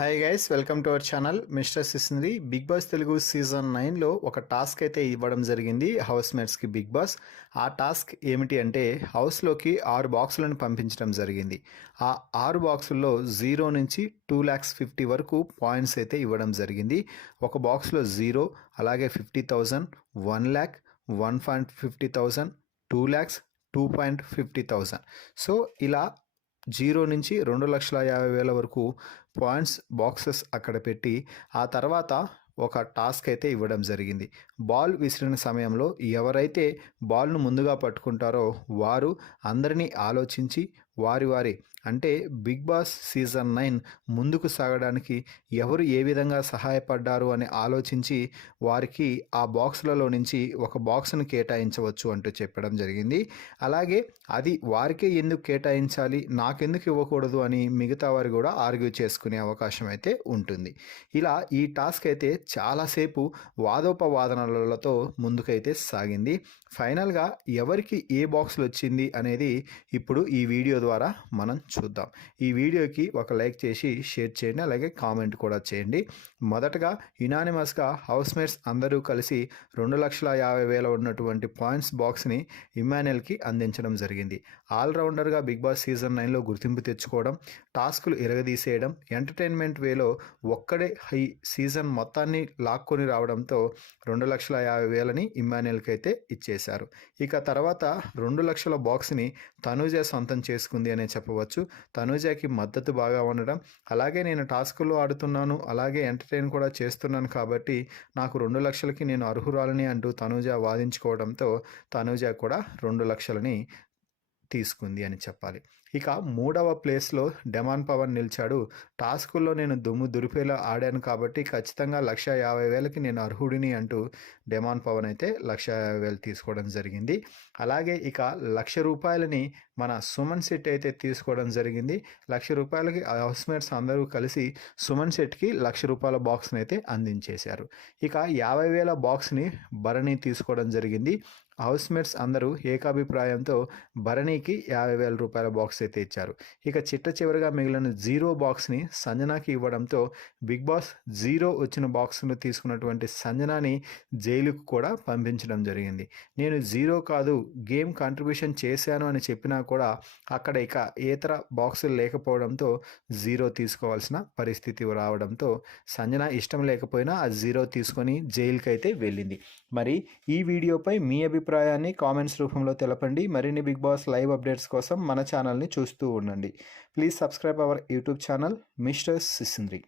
Hi guys, welcome to our channel mister సిస్నరీ. Bigg Boss Telugu season 9లో ఒక task అయితే ఇవ్వడం జరిగింది హౌస్ మేట్స్కి బిగ్ బాస్. ఆ టాస్క్ ఏమిటి అంటే హౌస్లోకి 6 బాక్సులను పంపించడం జరిగింది. ఆ 6 బాక్సుల్లో 0 నుంచి 2,50,000 వరకు పాయింట్స్ అయితే ఇవ్వడం జరిగింది. ఒక బాక్స్లో 0, అలాగే 50,000, 1,00,000, 1,50,000, 2,00,000, 2,50,000. సో ఇలా 0 నుంచి 2,50,000 వరకు పాయింట్స్ బాక్సెస్ అక్కడ పెట్టి ఆ తర్వాత ఒక టాస్క్ అయితే ఇవ్వడం జరిగింది. బాల్ విసిరిన సమయంలో ఎవరైతే బాల్ను ముందుగా పట్టుకుంటారో వారు అందరినీ ఆలోచించి వారి అంటే బిగ్ బాస్ సీజన్ 9 ముందుకు సాగడానికి ఎవరు ఏ విధంగా సహాయపడ్డారు అని ఆలోచించి వారికి ఆ బాక్సులలో నుంచి ఒక బాక్స్ను కేటాయించవచ్చు అంటూ చెప్పడం జరిగింది. అలాగే అది వారికే ఎందుకు కేటాయించాలి, నాకెందుకు ఇవ్వకూడదు అని మిగతా వారు కూడా ఆర్గ్యూ చేసుకునే అవకాశం అయితే ఉంటుంది. ఇలా ఈ టాస్క్ అయితే చాలాసేపు వాదోపవాదనలతో ముందుకైతే సాగింది. ఫైనల్గా ఎవరికి ఏ బాక్స్లు వచ్చింది అనేది ఇప్పుడు ఈ వీడియో ద్వారా మనం చూద్దాం. ఈ వీడియోకి ఒక లైక్ చేసి షేర్ చేయండి, అలాగే కామెంట్ కూడా చేయండి. మొదటగా యునానిమస్గా హౌస్మేట్స్ అందరూ కలిసి 2,50,000 ఉన్నటువంటి పాయింట్స్ బాక్స్ని ఇమ్మాన్యుయల్కి అందించడం జరిగింది. ఆల్రౌండర్గా బిగ్ బాస్ సీజన్ 9లో గుర్తింపు తెచ్చుకోవడం, టాస్కులు ఇరగదీసేయడం, ఎంటర్టైన్మెంట్ వేలో ఒక్కడే ఈ సీజన్ మొత్తాన్ని లాక్కొని రావడంతో 2,50,000ని ఇమ్మాన్యుయల్కి అయితే ఇచ్చేశారు. ఇక తర్వాత 2,00,000 బాక్స్ని తనూజ సొంతం చేసుకుంది అనే చెప్పవచ్చు. తనూజకి మద్దతు బాగా ఉండడం, అలాగే నేను టాస్కుల్లో ఆడుతున్నాను, అలాగే ఎంటర్టైన్ కూడా చేస్తున్నాను కాబట్టి నాకు 2,00,000కి నేను అర్హురాలని అంటూ తనూజ వాదించుకోవడంతో తనూజ కూడా 2,00,000ని తీసుకుంది అని చెప్పాలి. ఇక 3వ ప్లేస్లో డెమాన్ పవన్ నిలిచాడు. టాస్కుల్లో నేను దుమ్ము దురిపేలా ఆడాను కాబట్టి ఖచ్చితంగా 1,50,000కి నేను అర్హుడిని అంటూ డెమాన్ పవన్ అయితే 1,50,000 తీసుకోవడం జరిగింది. అలాగే ఇక ₹1,00,000 మన సుమన్ శెట్టి అయితే తీసుకోవడం జరిగింది. ₹1,00,000కి హౌస్మేట్స్ అందరూ కలిసి సుమన్ శెట్టికి ₹1,00,000 బాక్స్ని అయితే అందించేశారు. ఇక 50,000 బాక్స్ని భరణి తీసుకోవడం జరిగింది. హౌస్మేట్స్ అందరూ ఏకాభిప్రాయంతో భరణికి ₹50,000 బాక్స్ అయితే ఇచ్చారు. ఇక చివరిగా మిగిలిన 0 బాక్స్ని సంజనాకి ఇవ్వడంతో బిగ్ బాస్ 0 వచ్చిన బాక్స్ను తీసుకున్నటువంటి సంజనాని జైలుకు కూడా పంపించడం జరిగింది. నేను 0 కాదు, గేమ్ కాంట్రిబ్యూషన్ చేశాను అని చెప్పినా కూడా అక్కడ ఇక ఇతర బాక్సులు లేకపోవడంతో 0 తీసుకోవాల్సిన పరిస్థితి రావడంతో సంజన ఇష్టం లేకపోయినా ఆ 0 తీసుకొని జైలుకి అయితే వెళ్ళింది. మరి ఈ వీడియోపై మీ అభిప్రాయాన్ని కామెంట్స్ రూపంలో తెలపండి. మరిన్ని బిగ్ బాస్ లైవ్ అప్డేట్స్ కోసం మన ఛానల్ని చూస్తూ ఉండండి. Please subscribe our YouTube channel mister సిసింద్రి.